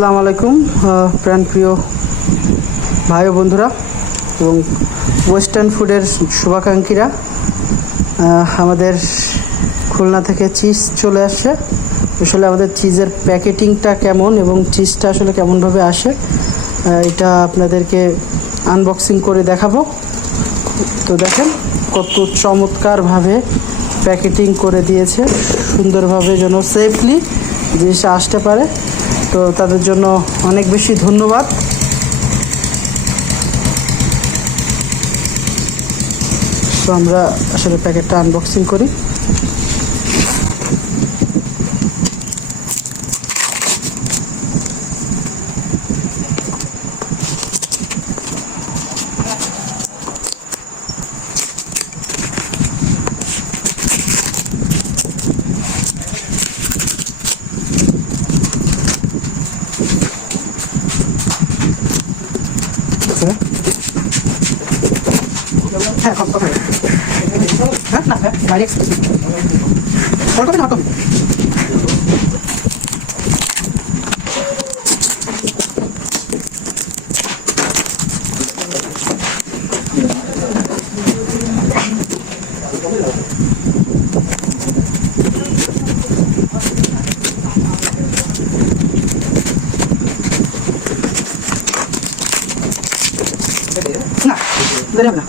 আসসালামু আলাইকুম প্রাণপ্রিয় ভাই ও বন্ধুরা এবং ওয়েস্টার্ন ফুডের শুভাকাঙ্ক্ষীরা। আমাদের খুলনা থেকে চিজ চলে আসছে। আসলে আমাদের চিজের প্যাকেটিংটা কেমন এবং চিজটা আসলে কেমনভাবে আসে এটা আপনাদেরকে আনবক্সিং করে দেখাবো। তো দেখেন কত চমৎকারভাবে প্যাকেটিং করে দিয়েছে, সুন্দরভাবে যেন সেফলি জিনিসটা আসতে পারে। তো তাদের জন্য অনেক বেশি ধন্যবাদ। তো আমরা আসলে প্যাকেটটা আনবক্সিং করি। হ্যাঁ কম কম হ্যাঁ না হ্যাঁ বাইরে কম না কম। না ধরে হবে না।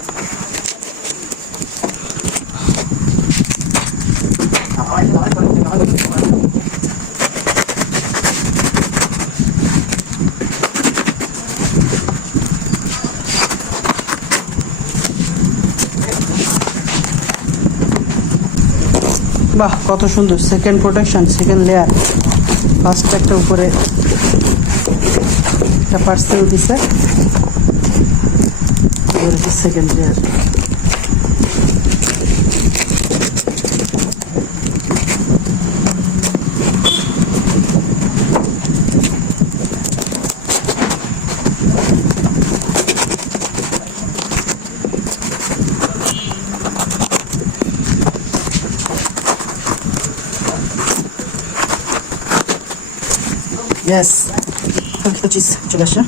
বাহ কত সুন্দর second protection, second layer. First একটা উপরে একটা পার্সেল দিছে, সেকেন্ড লেয়ার। Yes, কাঙ্ক্ষিত চিজ চলে আসছে।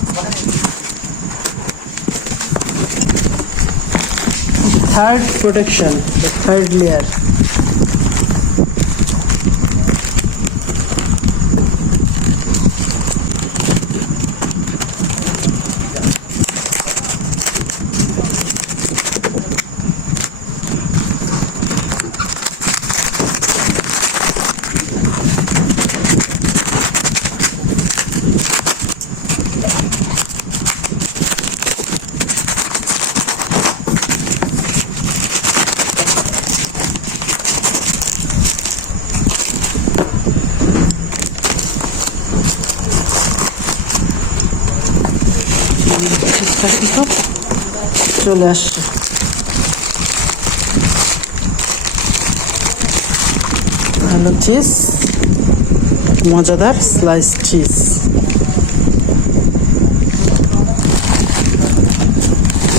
Third protection, third layer. চলে আসছে ভালো চিজ, মজাদার স্লাইস চিজ।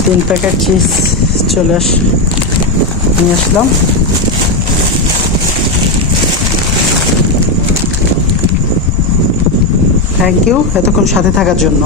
3 প্যাকেট চিজ চলে নিয়ে আসলাম। থ্যাংক ইউ এতক্ষণ সাথে থাকার জন্য।